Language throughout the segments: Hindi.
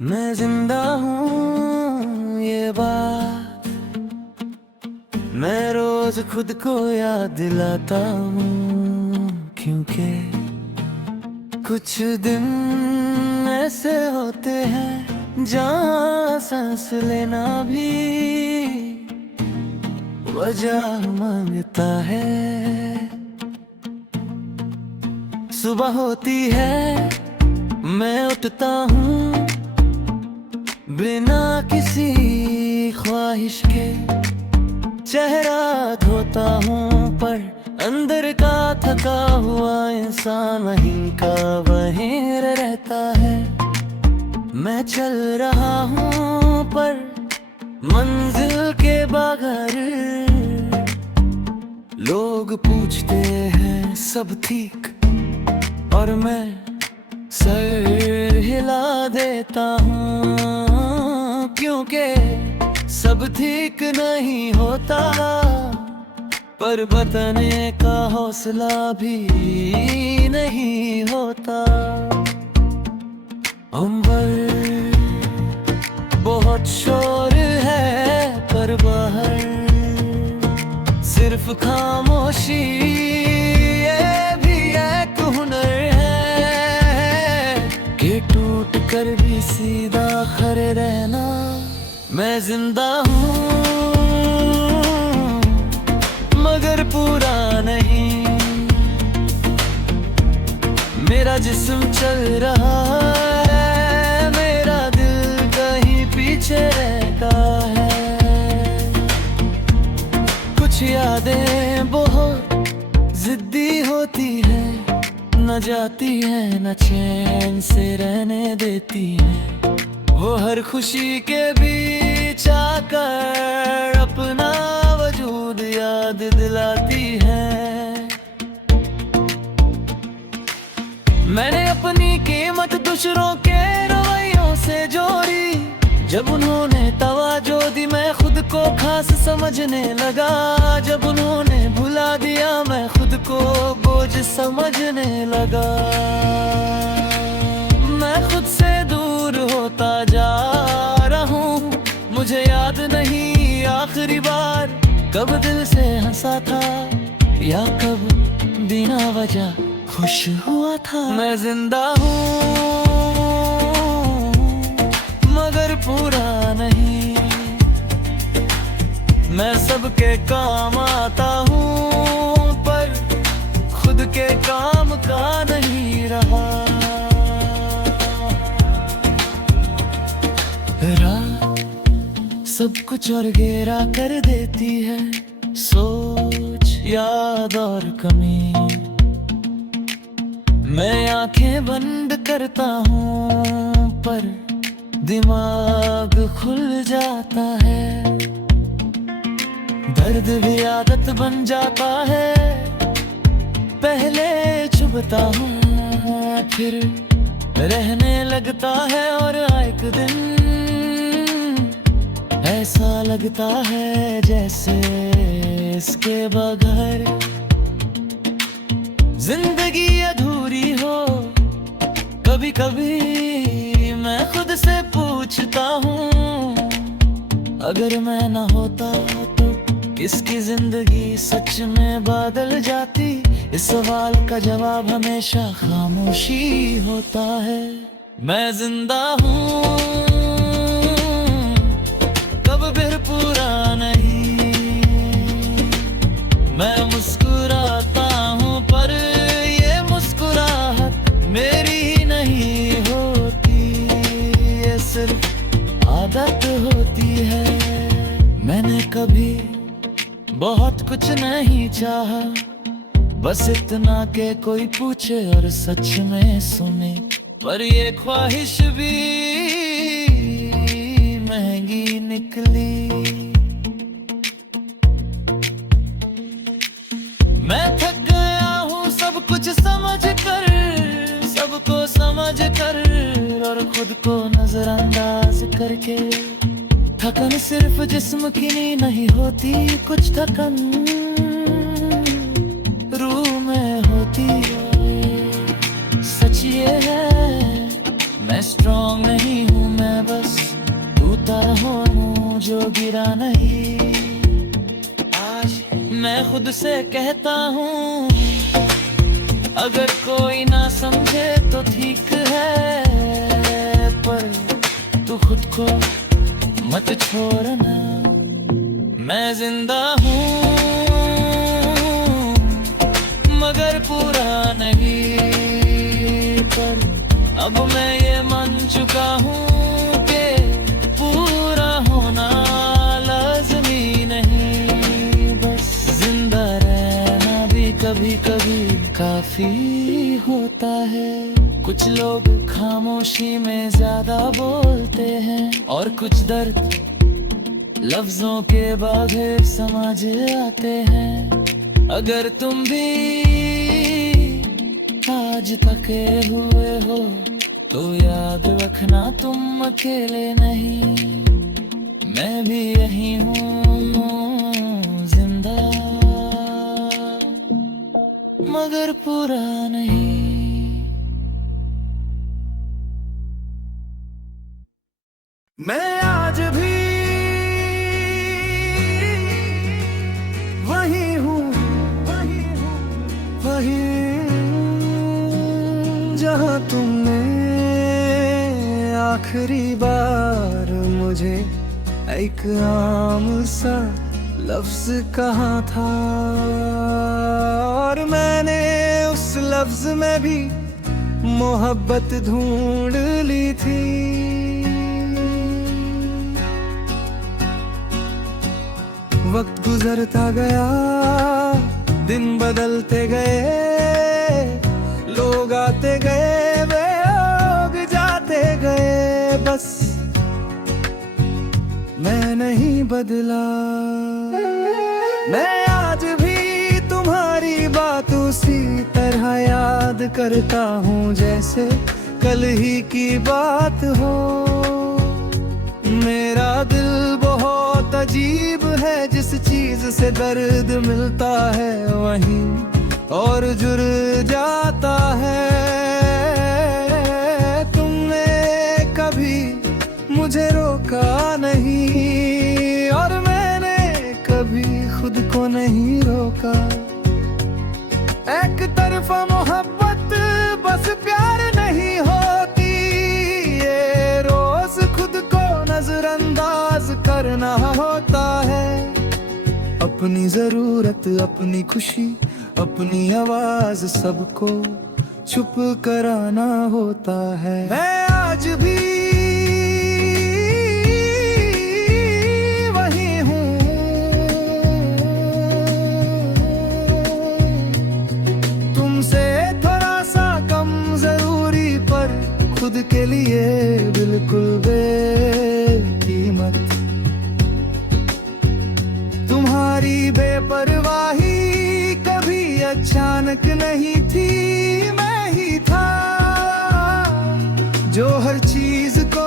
मैं जिंदा हूँ ये बात मैं रोज खुद को याद दिलाता हूँ, क्योंकि कुछ दिन ऐसे होते हैं जहाँ सांस लेना भी वजह मांगता है। सुबह होती है मैं उठता हूँ बिना किसी ख्वाहिश के, चेहरा धोता हूँ पर अंदर का थका हुआ इंसान वहीं का वहीं रहता है। मैं चल रहा हूँ पर मंजिल के बगैर, लोग पूछते हैं सब ठीक और मैं सर हिला देता हूँ, क्योंकि सब ठीक नहीं होता पर बताने का हौसला भी नहीं होता। अंबर बहुत शोर है पर बाहर सिर्फ खामोशी, ये भी एक हुनर है कि टूट कर भी सीधा खड़े रहना। मैं जिंदा हूँ मगर पूरा नहीं, मेरा जिस्म चल रहा है, मेरा दिल कहीं पीछे रहता है। कुछ यादें बहुत जिद्दी होती है, न जाती है न चैन से रहने देती है। वो हर खुशी के बीच आकर अपना वजूद याद दिलाती है। मैंने अपनी कीमत दूसरों के रवैयों से जोड़ी, जब उन्होंने तवज्जो दी मैं खुद को खास समझने लगा। जब उन्होंने भुला दिया मैं खुद को बोझ समझने लगा। मैं खुद से दूर होता जा रहा हूँ, मुझे याद नहीं आखिरी बार कब दिल से हंसा था या कब बिना वजह खुश हुआ था। मैं जिंदा हूँ मगर पूरा नहीं, मैं सबके काम आता हूँ पर खुद के काम का नहीं रहा। रात सब कुछ और गहरा कर देती है, सोच याद और कमी। मैं आंखें बंद करता हूँ पर दिमाग खुल जाता है। दर्द भी आदत बन जाता है, पहले चुभता हूँ फिर रहने लगता है। और एक दिन ऐसा लगता है जैसे इसके बगैर जिंदगी अधूरी हो। कभी कभी मैं खुद से पूछता हूँ, अगर मैं न होता तो इसकी जिंदगी सच में बदल जाती। इस सवाल का जवाब हमेशा खामोशी होता है। मैं जिंदा हूँ कब फिर पूरा नहीं, मैं मुस्कुराता हूँ पर ये मुस्कुराहट मेरी ही नहीं होती, ये सिर्फ आदत होती है। मैंने कभी बहुत कुछ नहीं चाहा, बस इतना के कोई पूछे और सच में सुने। पर ये ख्वाहिश भी महंगी निकली। मैं थक गया हूँ सब कुछ समझ कर, सबको समझ कर और खुद को नजरअंदाज करके। थकन सिर्फ जिस्म की नहीं होती, कुछ थकन रूह में होती है। सच ये है जो गिरा नहीं। आज मैं खुद से कहता हूँ, अगर कोई ना समझे तो ठीक है, पर तू खुद को मत छोड़ना। मैं जिंदा हूँ मगर पूरा नहीं, पर अब मैं ये मान चुका हूँ कि पूरा होना लाज़मी नहीं। बस जिंदा रहना भी कभी कभी काफी होता है। कुछ लोग खामोशी में ज्यादा बोलते हैं, और कुछ दर्द लफ्जों के बागे समझ आते हैं। अगर तुम भी आज थके हुए हो तो याद रखना तुम अकेले नहीं, मैं भी यही हूँ जिंदा मगर पूरा नहीं। मैं आज भी वही हूँ, वही जहाँ तुमने आखिरी बार मुझे एक आम सा लफ्ज कहा था, और मैंने उस लफ्ज में भी मोहब्बत ढूंढ ली थी। वक्त गुजरता गया, दिन बदलते गए, लोग आते गए, वे लोग जाते गए, बस मैं नहीं बदला। मैं आज भी तुम्हारी बात उसी तरह याद करता हूँ जैसे कल ही की बात हो। मेरा दिल बहुत अजीब है, जिस चीज से दर्द मिलता है वहीं और जुड़ जाता है। तुमने कभी मुझे रोका नहीं, और मैंने कभी खुद को नहीं रोका। एक तरफा मोहब्बत बस प्यार नहीं होती, ये रोज खुद को नजरअंदाज करना होता है। अपनी जरूरत, अपनी खुशी, अपनी आवाज सबको छुप कराना होता है। मैं आज भी वही हूँ, तुमसे थोड़ा सा कम जरूरी, पर खुद के लिए बिल्कुल बेकीमत। तुम्हारी बेपरवाही कभी अचानक नहीं थी, मैं ही था जो हर चीज को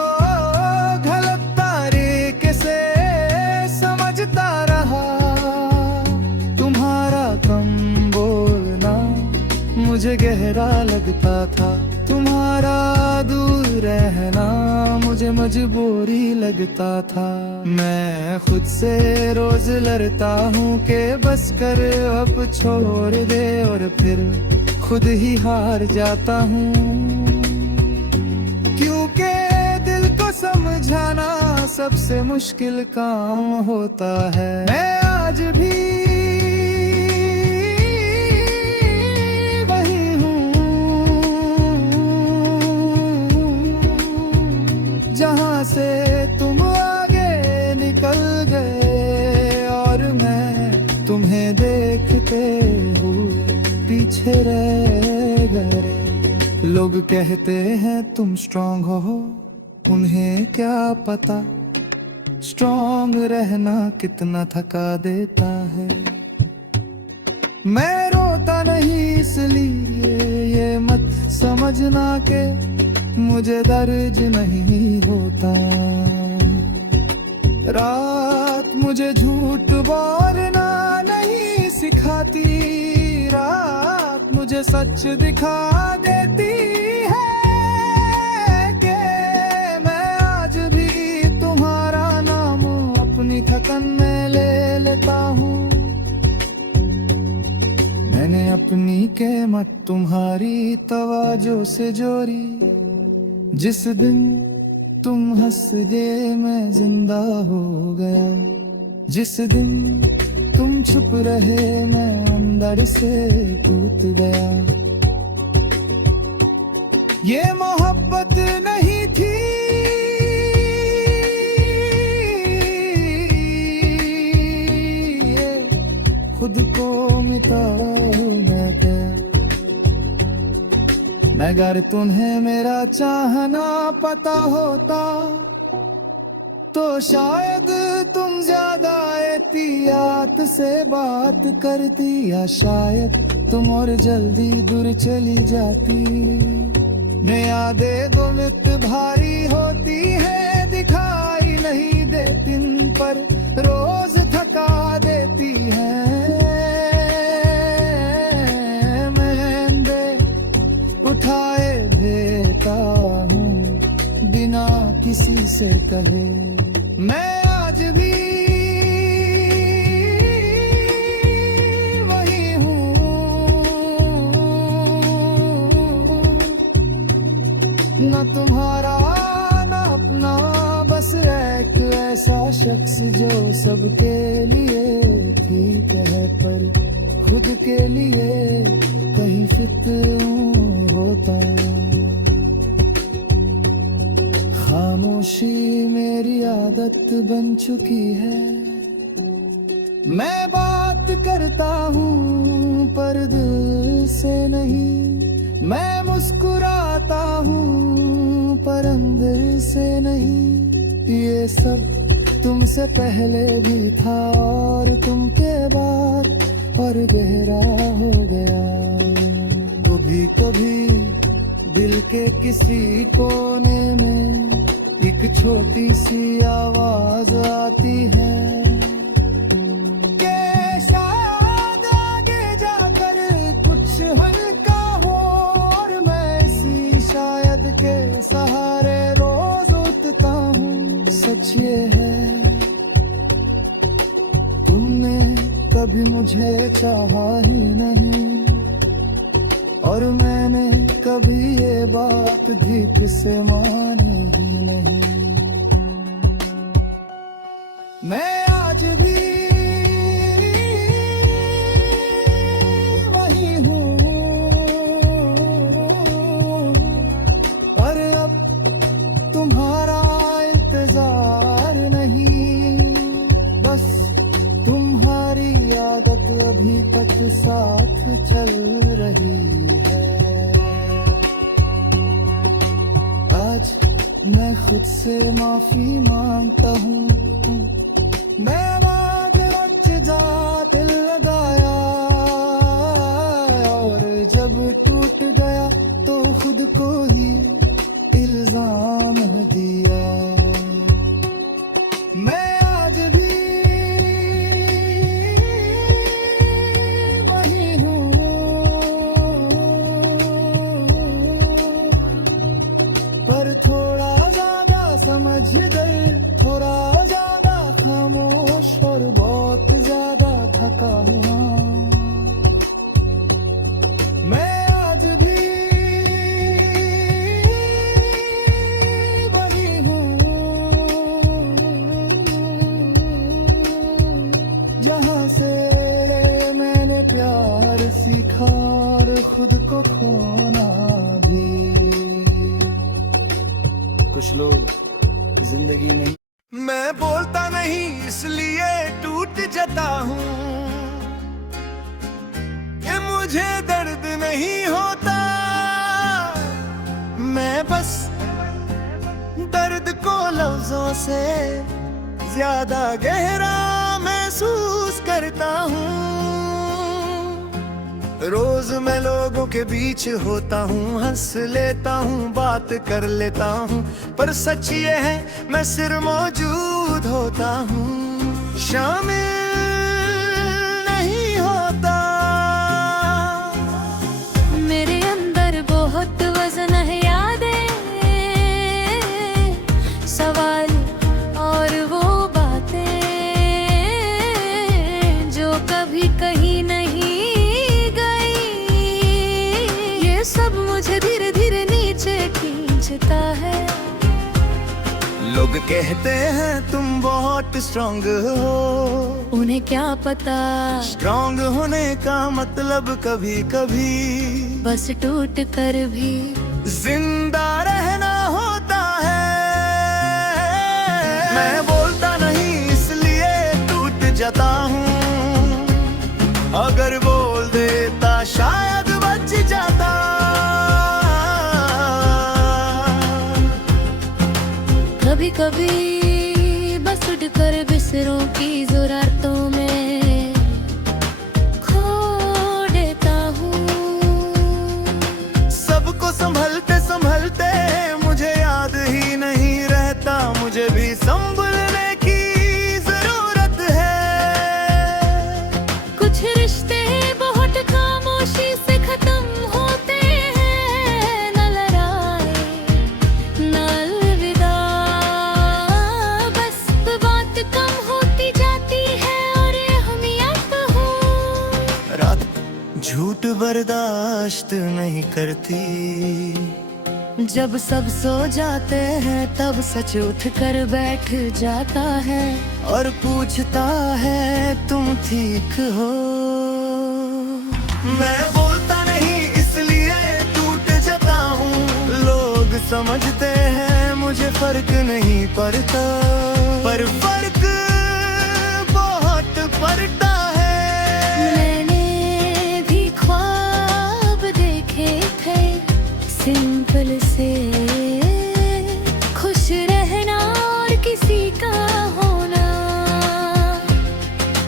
गलत तरीके से समझता रहा। तुम्हारा कम बोलना मुझे गहरा लगता था, तुम्हारा दूर रहना मुझे मजबूरी लगता था। मैं खुद से रोज लड़ता हूँ कि बस कर अब छोड़ दे, और फिर खुद ही हार जाता हूँ, क्योंकि दिल को समझाना सबसे मुश्किल काम होता है। मैं आज भी जहाँ से तुम आगे निकल गए, और मैं तुम्हें देखते हुए पीछे रह गए। लोग कहते हैं तुम स्ट्रांग हो, उन्हें क्या पता स्ट्रांग रहना कितना थका देता है। मैं रोता नहीं इसलिए ये मत समझना के मुझे दर्द नहीं होता। रात मुझे झूठ बोलना नहीं सिखाती, रात मुझे सच दिखा देती है कि मैं आज भी तुम्हारा नाम के मत तुम्हारी तवाजो से जोरी, जिस दिन तुम हंस गए मैं जिंदा हो गया, जिस दिन तुम छुप रहे मैं अंदर से टूट गया। ये मोहब्बत नहीं थी, खुद को मिटाऊं मैं क्या, मगर तुम्हें मेरा चाहना पता होता तो शायद तुम ज्यादा एहतियात से बात करती, या शायद तुम और जल्दी दूर चली जाती। यादें दो मित भारी होती है, दिखाई नहीं देती पर रोज थका देती है। उठाए देता हूँ बिना किसी से कहे, मैं आज भी वही हूँ, न तुम्हारा न अपना, बस एक ऐसा शख्स जो सबके लिए ठीक है पर खुद के लिए कहीं फिक्र होता। खामोशी मेरी आदत बन चुकी है, मैं बात करता हूँ पर दिल से नहीं, मैं मुस्कुराता हूँ पर अंदर से नहीं। ये सब तुमसे पहले भी था और तुम के बाद और गहरा हो गया। कभी कभी दिल के किसी कोने में एक छोटी सी आवाज आती है कि शायद आगे जाकर कुछ हल्का हो, और मैं इसी शायद के सहारे रोज उठता हूँ। सच ये है तुमने कभी मुझे चाहा ही नहीं, और मैंने कभी ये बात ठीक से मानी ही नहीं। मैं आज भी वही हूँ, पर अब तुम्हारा इंतजार नहीं, बस तुम्हारी आदत अभी तक साथ चल रही है। आज मैं खुद से माफी मांगता हूँ, मैं वक्त जा दिल लगाया, और जब टूट गया तो खुद को ही इल्जाम दिया। मैं आज भी वही हूँ, पर थोड़ा ज्यादा समझ गए, थोड़ा ज्यादा खामोश और बहुत ज्यादा थका हुआ। मैं आज भी वही हूँ, जहाँ से मैंने प्यार सीखा और खुद को खोना भी। कुछ लोग जिंदगी में मैं बोलता नहीं इसलिए टूट जाता हूँ, कि मुझे दर्द नहीं होता, मैं बस दर्द को लफ्जों से ज्यादा गहरा महसूस करता हूँ। रोज मैं लोगों के बीच होता हूँ, हंस लेता हूँ, बात कर लेता हूँ, पर सच ये है मैं सिर्फ मौजूद होता हूँ, शामिल नहीं होता। मेरे अंदर बहुत वजन है यादें, सवाल और वो बातें जो कभी कहीं नहीं गई। लोग कहते हैं तुम बहुत स्ट्रांग हो, उन्हें क्या पता स्ट्रांग होने का मतलब कभी कभी बस टूट कर भी जिंदा रहना होता है। मैं बोलता नहीं इसलिए टूट जाता हूँ, अगर बोल देता शायद बच जाता। कभी कभी बस उड़ कर बिसरों की ज़रूरतों में खो देता हूँ। सबको संभलते संभलते मुझे याद ही नहीं रहता, मुझे भी संभलने की जरूरत है। कुछ रिश्ते बहुत खामोशी से खत्म होते हैं, न लड़ाई न अलविदा, बस बात कम होती जाती है और अहमियत हो। रात झूठ बर्दाश्त नहीं करती, जब सब सो जाते हैं तब सच उठ कर बैठ जाता है और पूछता है तुम ठीक हो। मैं बोलता नहीं इसलिए टूट जाता हूँ, लोग समझते हैं मुझे फर्क नहीं पड़ता, पर फर्क बहुत पड़ता है। मैंने भी ख्वाब देखे थे सिंपल से, खुश रहना और किसी का होना,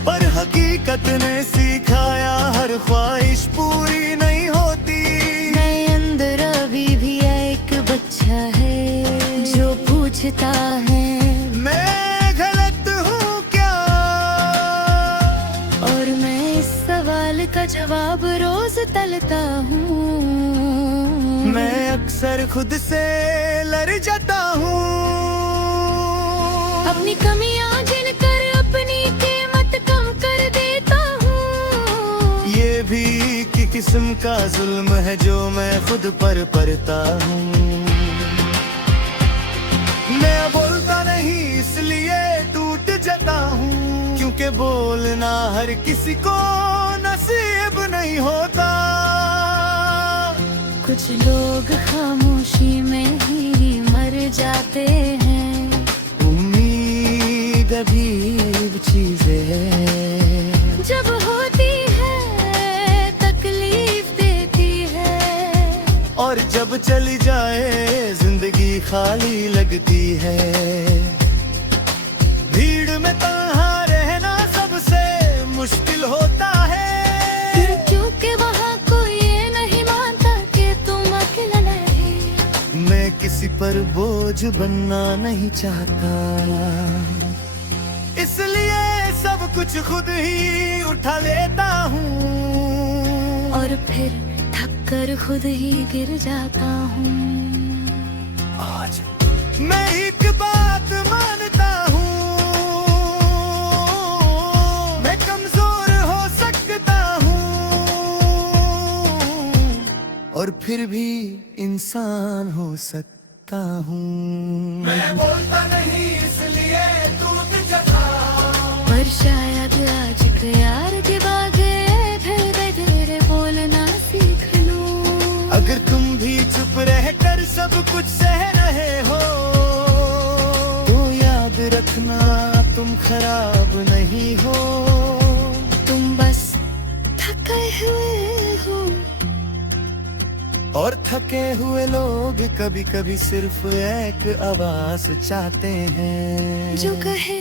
पर हकीकत ने सिखाया हर ख्वाहिश पूरी नहीं होती। मैं अंदर अभी भी एक बच्चा है जो पूछता है मैं गलत हूँ क्या, और मैं इस सवाल का जवाब रोज तलता हूँ। मैं अक्सर खुद से लड़ जाता हूँ। अपनी कमियां गिनकर अपनी कीमत कम कर देता हूँ। ये भी कि किस्म का जुल्म है जो मैं खुद पर पड़ता हूँ। मैं बोलता नहीं इसलिए टूट जाता हूँ, क्योंकि बोलना हर किसी को नसीब नहीं होता। कुछ लोग खामोशी में ही मर जाते हैं, उम्मीद अजीब चीजें है, जब होती है तकलीफ देती है, और जब चली जाए जिंदगी खाली लगती है। भीड़ में तन्हा रहना सबसे मुश्किल होता है, क्योंकि वहाँ कोई ये नहीं मानता कि तुम अकेला नहीं। मैं किसी पर बोझ बनना नहीं चाहता, इसलिए सब कुछ खुद ही उठा लेता हूँ, और फिर थक कर खुद ही गिर जाता हूँ। आज मैं एक बात मानता हूँ, मैं कमजोर हो सकता हूँ, और फिर भी इंसान हो सकता हूँ। मैं बोलता नहीं इसलिए टूट जाता, पर शायद आज प्यार के बागे फिर धीरे बोलना सीख लूं। अगर तुम भी चुप रह कर सब कुछ सह रहे हो, तो याद रखना तुम खराब नहीं हो, तुम बस थके हुए हो। और थके हुए लोग कभी कभी सिर्फ एक आवाज चाहते हैं जो कहे